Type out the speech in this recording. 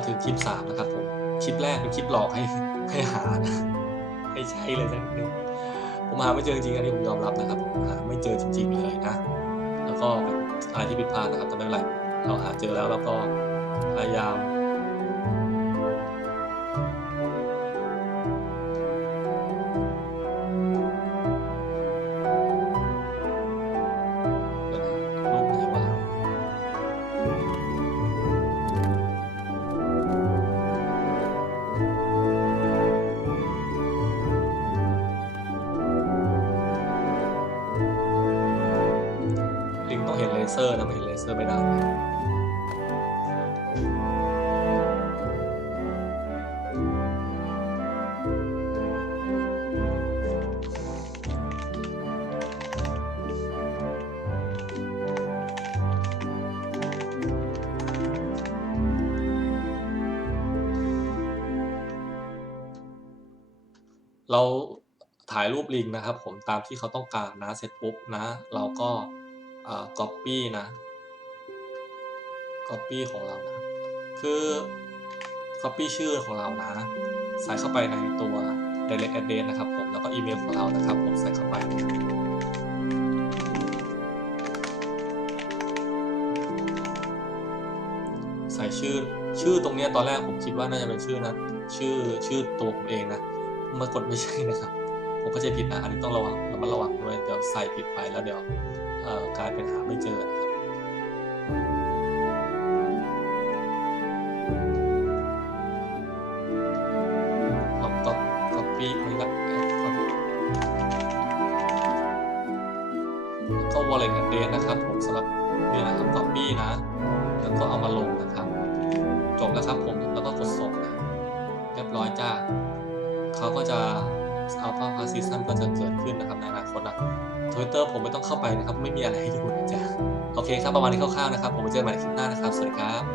าถึงคลิปสามนะครับผมคลิปแรกเป็นคลิปหลอกให้ให้หานะไม่ใช่เลยสักนึงผมหาไม่เจอจริงๆอันนี้ผมยอมรับนะครับหาไม่เจอจริง ๆ เลยนะ แล้วก็อะไรที่ผิดพลาดนะครับแต่ไม่เป็นไรเราหาเจอแล้วแล้วก็พยายาม เลเซอร์นะไมเห็นเลเซอร์ไม่ได้เราถ่ายรูปลิงนะครับ ผมตามที่เขาต้องการนะเสร็จปุ๊บนะ เราก็ อ่อ copy นะ copy ของเรานะ คือ copy ชื่อของเรานะ ใส่เข้าไปในตัว direct address นะครับผม แล้วก็อีเมลของเรานะครับ ผมใส่เข้าไปใส่ชื่อชื่อตรงนี้ตอนแรกผมคิดว่าน่าจะเป็นชื่อนะ ชื่อชื่อตัวผมเองนะมากดไม่ใช่นะครับ ผมก็จะผิดนะ อันนี้ต้องระวังระมัดระวังด้วยเดี๋ยวใส่ผิดไปแล้วเดี๋ยว กลายเป็นหาไม่เจอนะครับลองก๊อปก๊อปปี้มันก็ก็ wallet address นะครับ ผมสำหรับเนี่ยนะครับ copy นะ แล้วก็เอามาลงนะครับ จบแล้วครับผมแล้วก็กดส่งนะเรียบร้อยจ้าเขาก็จะ เอาภาพพาซีซันก็จะเกิดขึ้นนะครับในอนาคตนะทวิตเตอร์ผมไม่ต้องเข้าไปนะครับ ไม่มีอะไรให้ดูนะจ๊ะ โอเคครับ ประมาณนี้คร่าวๆนะครับ ผมเจอกันใหม่ในคลิปหน้านะครับ สวัสดีครับ